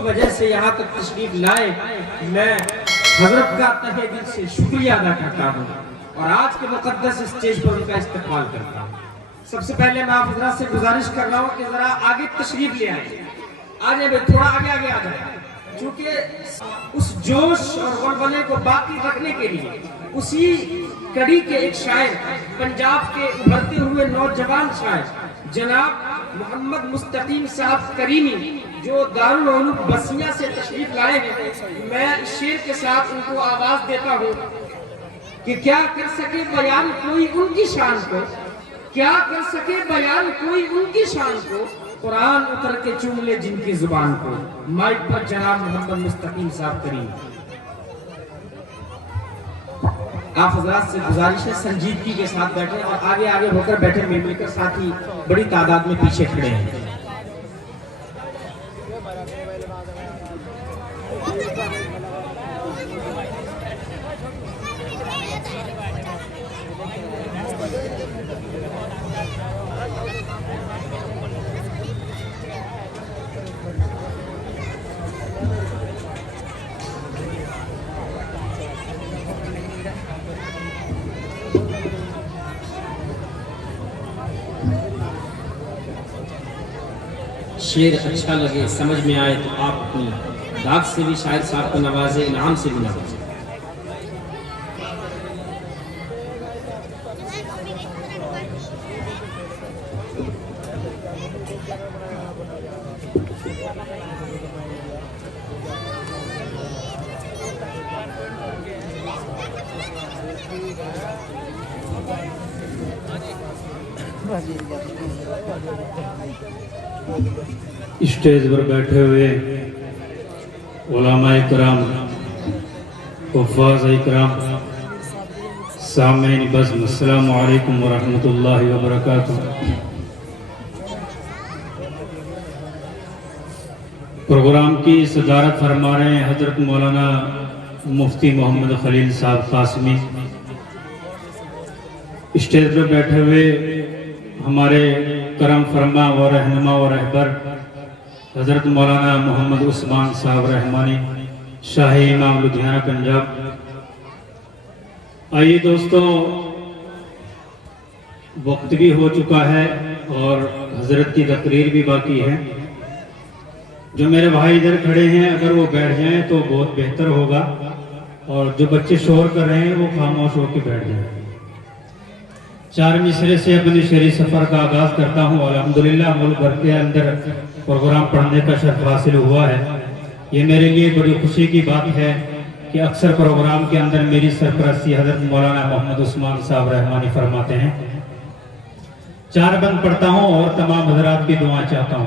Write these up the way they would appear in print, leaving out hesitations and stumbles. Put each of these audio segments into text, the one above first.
کی وجہ سے یہاں تک تشریف لائے، میں حضرت کا تہہ دل سے شکریہ ادا کرتا ہوں اور آج کے مقدس اسٹیج پر ان کا استقبال کرتا ہوں۔ سب سے پہلے میں آپ حضرات سے گزارش کر رہا ہوں کہ ذرا آگے تشریف لے آئیں، آجائیں بھائی، تھوڑا آگے آ جائیں، چونکہ اس جوش اور غلغلے کو باقی رکھنے کے لیے اسی کڑی کے ایک شاعر، پنجاب کے ابھرتے ہوئے نوجوان شاعر جناب محمد مستقیم صاحب کریمی جو دارالعلوم بسیہ سے تشریف لائے ہیں، میں اس شعر کے ساتھ ان کو آواز دیتا ہوں کہ کیا کر سکے بیان کوئی ان کی شان کو، کیا کر سکے بیان کوئی ان کی شان کو، قرآن اتر کے چوم لے جن کی زبان کو۔ مائک پر جناب محمد مستقیم صاحب کریم۔ آپ حضرات سے گزارش ہے سنجیدگی کے ساتھ بیٹھیں اور آگے آگے ہو کر بیٹھے، مل کر ساتھی بڑی تعداد میں پیچھے کھڑے ہیں۔ شعر اچھا لگے، سمجھ میں آئے تو آپ اپنی داد سے بھی شاعر صاحب کو نوازے، انعام سے بھی نوازے۔ اسٹیج پر بیٹھے ہوئے علماء کرام، حفاظ کرام، سامعین بزم، السلام علیکم ورحمۃ اللہ وبرکاتہ۔ پروگرام کی صدارت فرما رہے ہیں حضرت مولانا مفتی محمد خلیل صاحب قاسمی۔ اسٹیج پر بیٹھے ہوئے ہمارے کرم فرما و رہنما و رہبر حضرت مولانا محمد عثمان صاحب رحمانی، شاہی امام لدھیانہ پنجاب۔ آئیے دوستو، وقت بھی ہو چکا ہے اور حضرت کی تقریر بھی باقی ہے۔ جو میرے بھائی ادھر کھڑے ہیں اگر وہ بیٹھ جائیں تو بہت بہتر ہوگا، اور جو بچے شور کر رہے ہیں وہ خاموش ہو کے بیٹھ جائیں۔ چار مصرے سے اپنی شعری سفر کا آغاز کرتا ہوں۔ الحمدللہ ملک بھر کے اندر پروگرام پڑھنے کا شرف حاصل ہوا ہے۔ یہ میرے لیے بڑی خوشی کی بات ہے کہ اکثر پروگرام کے اندر میری سرپرستی حضرت مولانا محمد عثمان صاحب رحمانی فرماتے ہیں۔ چار بند پڑھتا ہوں اور تمام حضرات کی دعا چاہتا ہوں۔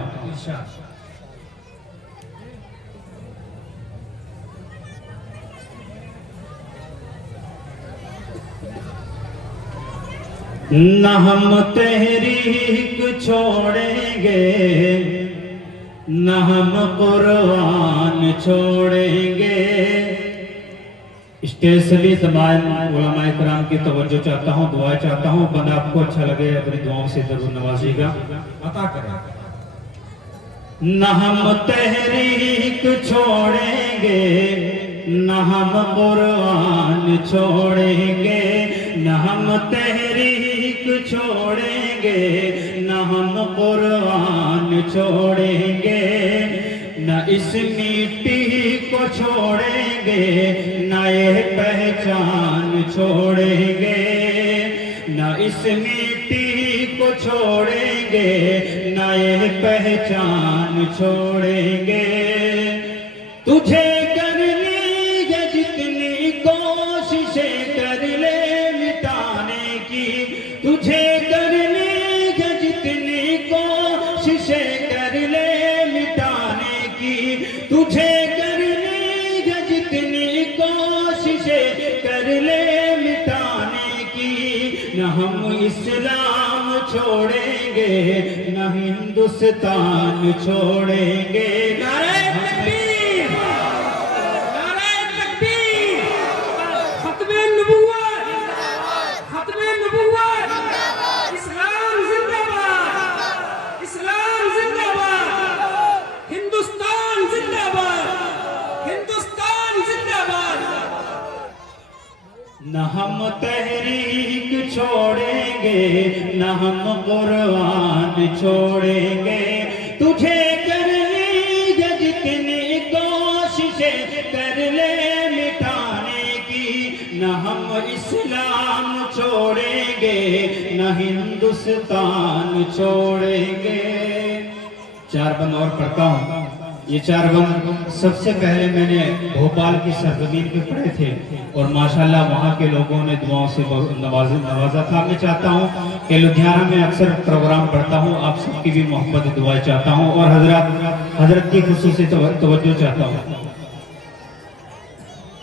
نہ ہم تحریک چھوڑیں گے، نہ ہم قرآن چھوڑیں گے۔ اسٹیج سے بھی تمام علماء کرام کی توجہ چاہتا ہوں، دعا چاہتا ہوں۔ بند آپ کو اچھا لگے اپنی دعاؤں سے ضرور نوازیے گا، عطا کریں۔ نہ ہم تحریک چھوڑیں گے، نہ ہم قرآن چھوڑیں گے، نہ ہم تحریک چھوڑیں گے، نہ ہم قرآن چھوڑیں گے، نہ اس مٹی کو چھوڑیں گے، نہ یہ پہچان چھوڑیں گے، نہ اس مٹی کو چھوڑیں گے، نہ یہ پہچان چھوڑیں گے۔ تجھے کرنی ہے جتنی کوششیں کر لے مٹانے کی، تجھے کرنی ہے جتنی کوششیں کر لے مٹانے کی، تجھے کرنی ہے جتنی کوششیں کر لے مٹانے کی۔ نہ ہم اسلام چھوڑیں گے، نہ ہندوستان چھوڑیں گے۔ نعرہ تکبیر، نعرہ تکبیر، ختم نبوت، ختم نبوت، اسلام زندہ باد، اسلام زندہ باد، ہندوستان زندہ باد۔ نہ ہم تحریک چھوڑیں گے نہ ہم قرآن چھوڑیں گے تجھے کرنی ہے جتنی کوششیں کر لے مٹانے کی نہ ہم اسلام چھوڑیں گے نہ ہندوستان چھوڑیں گے. 4 بند اور پڑھتا ہوں. یہ 4 بند سب سے پہلے میں نے بھوپال کی سرزمین پہ پڑھے تھے اور ماشاءاللہ وہاں کے لوگوں نے دعاؤں سے نوازا تھا. میں چاہتا ہوں کہ لدھیانہ میں اکثر پروگرام پڑھتا ہوں, آپ سب کی بھی محبت دعائیں چاہتا ہوں اور حضرت کی خصوصی توجہ چاہتا ہوں.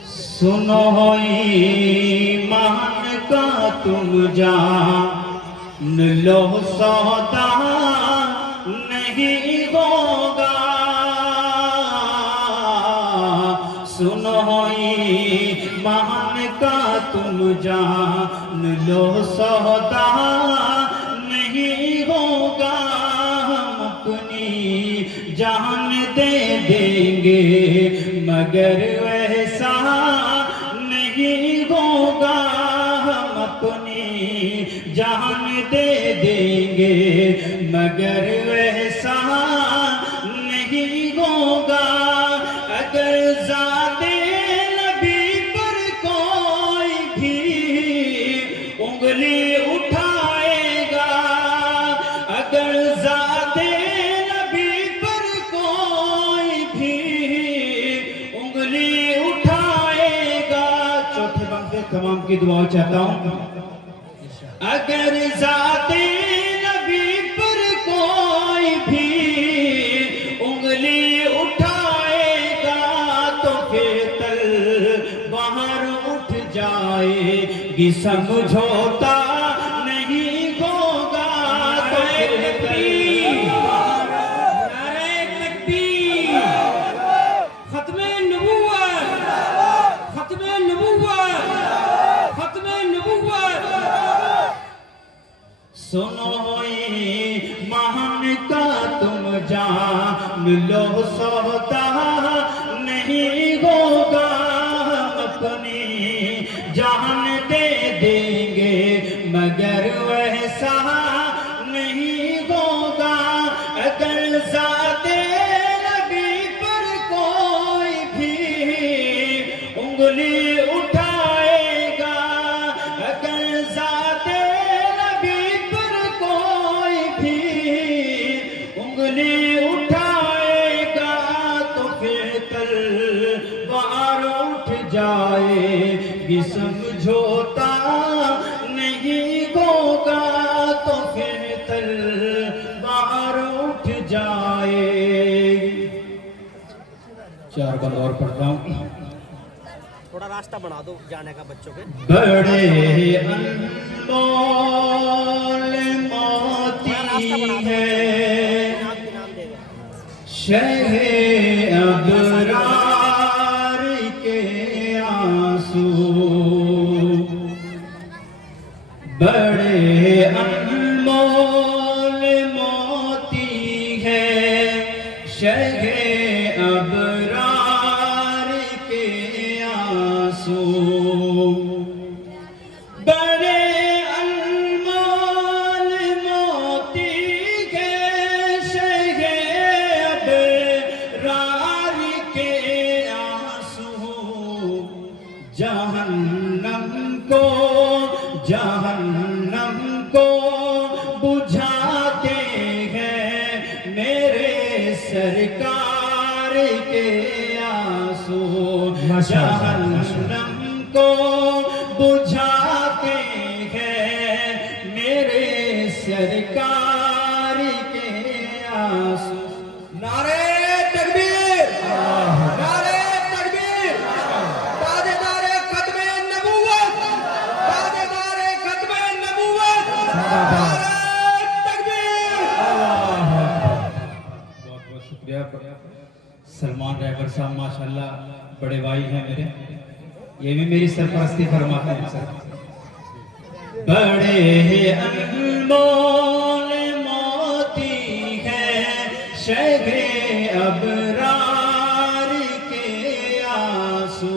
سنو ایمان کا تم جان لو سودا نہیں ہوگا, سنو ایمان کا تم جان لو سودا نہیں ہوگا, ہم اپنی جان دے دیں گے مگر ویسا نہیں ہوگا, ہم اپنی جان دے دیں گے مگر ویسا نہیں ہوگا. اگر ذات نبی پر کوئی بھی انگلی اٹھائے گا, اگر ذات نبی پر کوئی بھی انگلی اٹھائے گا. چوتھے بند سے تمام کی دعا چاہتا ہوں. اگر ذات نبی پر کوئی بھی انگلی اٹھائے گا تو پھر تلوار اٹھ جائے گی, سمجھوتا نہیں ہوگا. تو پھر نعرہ تکبیر, ختم نبوت, ختم نبوت, ختم نبوت. سنو ایمان کا تم جان لو سودا نہیں ہوگا, ہم اپنی جان دے دیں گے مگر ویسا نہیں ہوگا. اگر ذات نبی پر کوئی بھی انگلی اٹھائے گا, اگر ذات نبی پر کوئی بھی انگلی اٹھائے گا تو پھر تلوار اٹھ جائے گی, سمجھوتا نہیں ہوگا. تو پھر تلوار اٹھ جائے گی. 4 بند اور پڑھتا ہوں. تھوڑا راستہ بنا دو جانے کا بچوں کے. بڑے انمول موتی ہے شہ ابرار کے آنسو, بڑے انمول موتی ہے شہ ابرار کے آنسو, بڑے انمول موتی ہے شہ ابرار کے آنسو, جہنم کو بجھاتے ہیں میرے سرکار کے آنسو, جہنم کو بجھاتے ہیں میرے سرکار کے آنسو. نعرہ تکبیر, نعرہ تکبیر, تاجدار ختم نبوت, تاجدار ختم نبوت, نعرہ تکبیر. بہت بہت شکریہ. سلمان ڈرائیور صاحب ماشاءاللہ بڑے بھائی ہیں میرے, یہ بھی میری سرپرستی فرماتے ہیں. سر بڑے انمول موتی ہے شہ ابرار کے آنسو,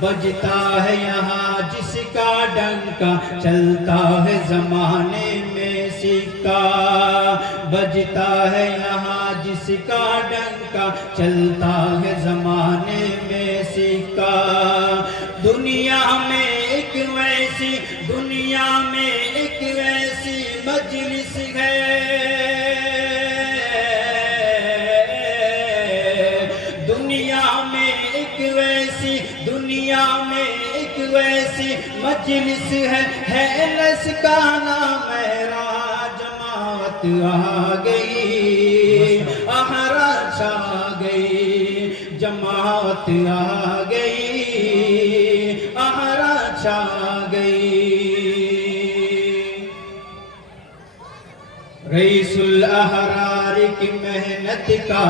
بجتا ہے یہاں جس کا ڈنکا چلتا ہے زمانے میں سکہ بجتا ہے یہاں جس کا ڈنکا چلتا ہے زمانے میں سکہ دنیا میں ایک ویسی مجلس ہے دنیا میں ایک ویسی مجلس ہے لس کا نام میرا جماعت آ گئی احراج آ گئی جماعت آ گئی احراج آ گئی رئیس الاحرار کی محنت کا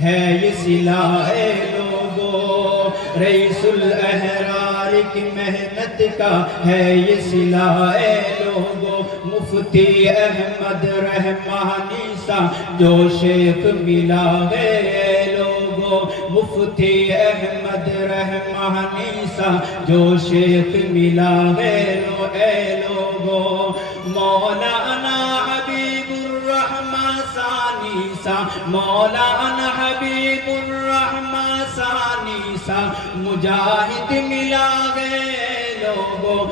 ہے یہ صلہ اے لوگو رئیس الاحرار کی محنت کا ہے یہ صلہ اے لوگو مفتی احمد رحمانی سا جو شیخ ملا ہے اے لوگو مفتی احمد رحمانی سا جو شیخ ملا ہے اے لوگو مولانا حبیب الرحمن ثانی سا مولانا حبیب الرحمن ثانی سا مجاہد ملا گئے لوگوں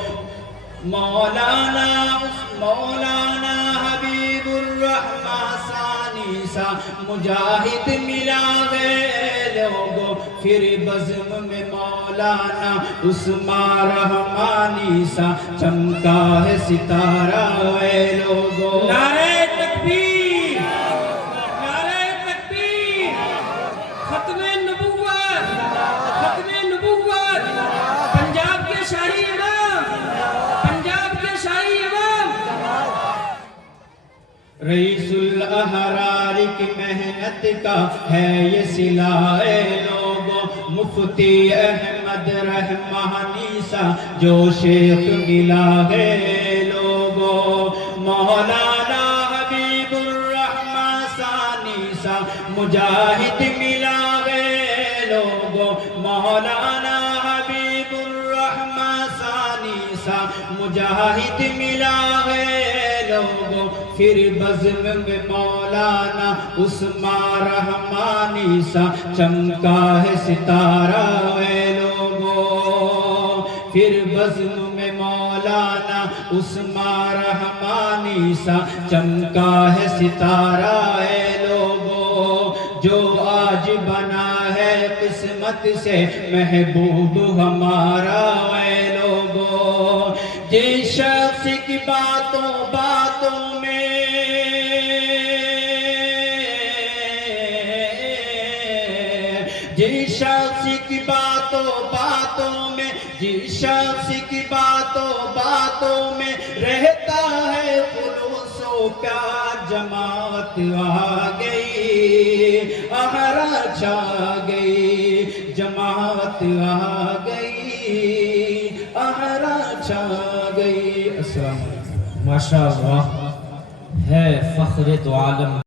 مولانا حبیب الرحمن ثانی سا مجاہد ملا گئے لوگوں پھر بزم میں مولانا عثمان رحمانی سا چمکا ہے ستارہ اے لوگوں نعرہ تکبیر ختم نبوت پنجاب کے شاہی امام رئیس الاحرار کی محنت کا ہے یہ صلہ اے لوگوں مفتی احمد رحمانی سا جو شیخ ملا ہے لوگوں مولانا حبیب الرحمن ثانی سا مجاہد ملا ہے لوگوں مولانا حبیب الرحمن ثانی سا مجاہد ملا ہے لوگوں پھر بزم میں مولانا عثمان رحمانی سا چمکا ہے ستارہ اے لوگوں پھر بزم میں مولانا عثمان رحمانی سا چمکا ہے ستارہ اے لوگوں جو آج بنا ہے قسمت سے محبوب ہمارا اے لوگوں جس شخص کی باتوں میں جس شخص کی باتوں میں رہتا ہے خلوص و پیار جماعت آ گئی احراج آ گئی جماعت آ گئی احراج آ گئی السلام علیکم ماشاءاللہ ہے فخر دو عالم